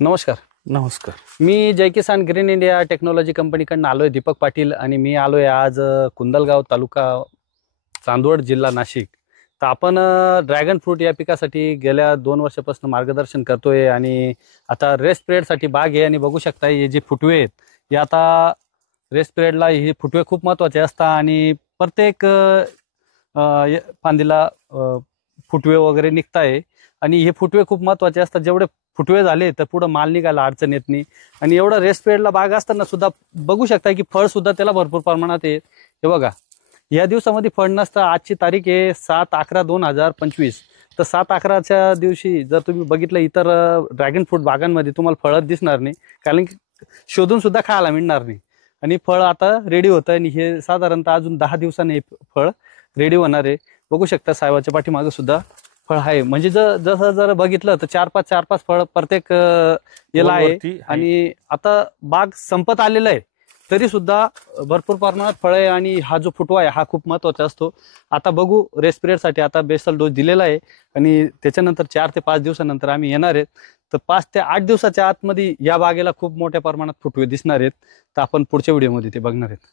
नमस्कार. नमस्कार. मी जय किसान green India technology कंपनीकडून आलोय, दीपक पाटील. आणि मी आलोय आज कुंदलगाव तालुका, चांदवड जिल्हा नाशिक. तर आपण ड्रॅगन फ्रूट या पिकासाठी गेल्या 2 वर्षापासून मार्गदर्शन करतोय. आणि आता रेस्ट पिरियडसाठी बाग आहे. आणि बघू शकता हे जे फुटवे आहेत, हे आता रेस्ट पिरियडला हे फुटवे खूप महत्त्वाचे असतात. आणि प्रत्येक फांदीला फुटवे वगैरे निघताय. आणि हे फुटवे खूप महत्त्वाचे असतात. जेवढे फुटवे झाले तर पुढे माल निघायला अडचण येत नाही. आणि एवढं रेस्ट पिरियडला बाग असताना सुद्धा बघू शकता की फळ सुद्धा त्याला भरपूर प्रमाणात आहे. हे बघा, या दिवसामध्ये फळ नसतं. आजची तारीख आहे 7/11/2025. तर 7/11च्या दिवशी जर तुम्ही बघितलं इतर ड्रॅगन फ्रूट बागांमध्ये तुम्हाला फळच दिसणार नाही, कारण की शोधून सुद्धा खायला मिळणार नाही. आणि फळ आता रेडी होतं. आणि हे साधारणतः अजून 10 दिवसांनी फळ रेडी होणार आहे. बघू शकता साहेबाच्या पाठीमागे सुद्धा फळ आहे. म्हणजे जसं जर बघितलं तर 4-5 फळ प्रत्येक याला आहे. आणि आता बाग संपत आलेला आहे तरी सुद्धा भरपूर प्रमाणात फळ आहे. आणि हा जो फुटवा आहे हा खूप महत्त्वाचा असतो. आता बघू, रेस्ट पिरियडसाठी आता बेसल डोस दिलेला आहे. आणि त्याच्यानंतर 4 ते 5 दिवसानंतर आम्ही येणार आहेत. तर 5 ते 8 दिवसाच्या आतमध्ये या बागेला खूप मोठ्या प्रमाणात फुटवे दिसणार आहेत. तर आपण पुढच्या व्हिडिओमध्ये ते बघणार आहेत.